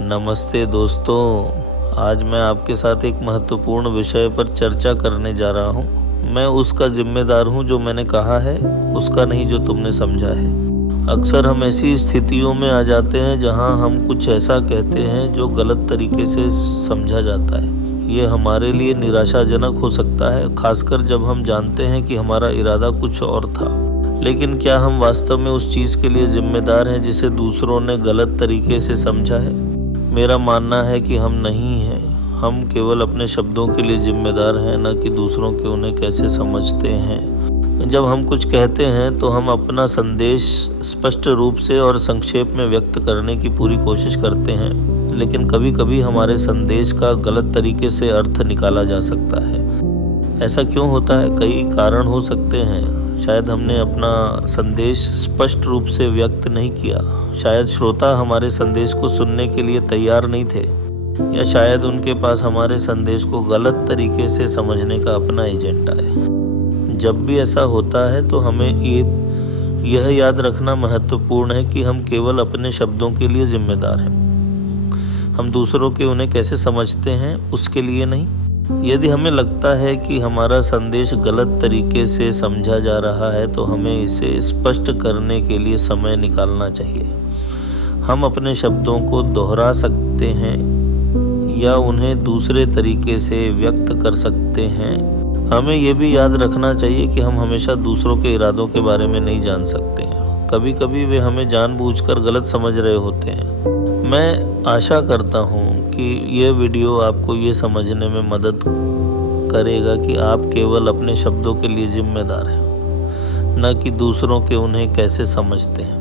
नमस्ते दोस्तों, आज मैं आपके साथ एक महत्वपूर्ण विषय पर चर्चा करने जा रहा हूँ। मैं उसका जिम्मेदार हूँ जो मैंने कहा है, उसका नहीं जो तुमने समझा है। अक्सर हम ऐसी स्थितियों में आ जाते हैं जहाँ हम कुछ ऐसा कहते हैं जो गलत तरीके से समझा जाता है। ये हमारे लिए निराशाजनक हो सकता है, खासकर जब हम जानते हैं कि हमारा इरादा कुछ और था। लेकिन क्या हम वास्तव में उस चीज़ के लिए जिम्मेदार हैं जिसे दूसरों ने गलत तरीके से समझा है? मेरा मानना है कि हम नहीं हैं। हम केवल अपने शब्दों के लिए जिम्मेदार हैं, न कि दूसरों के उन्हें कैसे समझते हैं। जब हम कुछ कहते हैं तो हम अपना संदेश स्पष्ट रूप से और संक्षेप में व्यक्त करने की पूरी कोशिश करते हैं, लेकिन कभी कभी हमारे संदेश का गलत तरीके से अर्थ निकाला जा सकता है। ऐसा क्यों होता है? कई कारण हो सकते हैं। शायद हमने अपना संदेश स्पष्ट रूप से व्यक्त नहीं किया, शायद श्रोता हमारे संदेश को सुनने के लिए तैयार नहीं थे, या शायद उनके पास हमारे संदेश को गलत तरीके से समझने का अपना एजेंडा है। जब भी ऐसा होता है तो हमें यह याद रखना महत्वपूर्ण है कि हम केवल अपने शब्दों के लिए जिम्मेदार हैं। हम दूसरों के उन्हें कैसे समझते हैं उसके लिए नहीं। यदि हमें लगता है कि हमारा संदेश गलत तरीके से समझा जा रहा है तो हमें इसे स्पष्ट करने के लिए समय निकालना चाहिए। हम अपने शब्दों को दोहरा सकते हैं या उन्हें दूसरे तरीके से व्यक्त कर सकते हैं। हमें यह भी याद रखना चाहिए कि हम हमेशा दूसरों के इरादों के बारे में नहीं जान सकते हैं। कभी कभी वे हमें जानबूझकर गलत समझ रहे होते हैं। मैं आशा करता हूँ कि यह वीडियो आपको ये समझने में मदद करेगा कि आप केवल अपने शब्दों के लिए जिम्मेदार हैं, न कि दूसरों के उन्हें कैसे समझते हैं।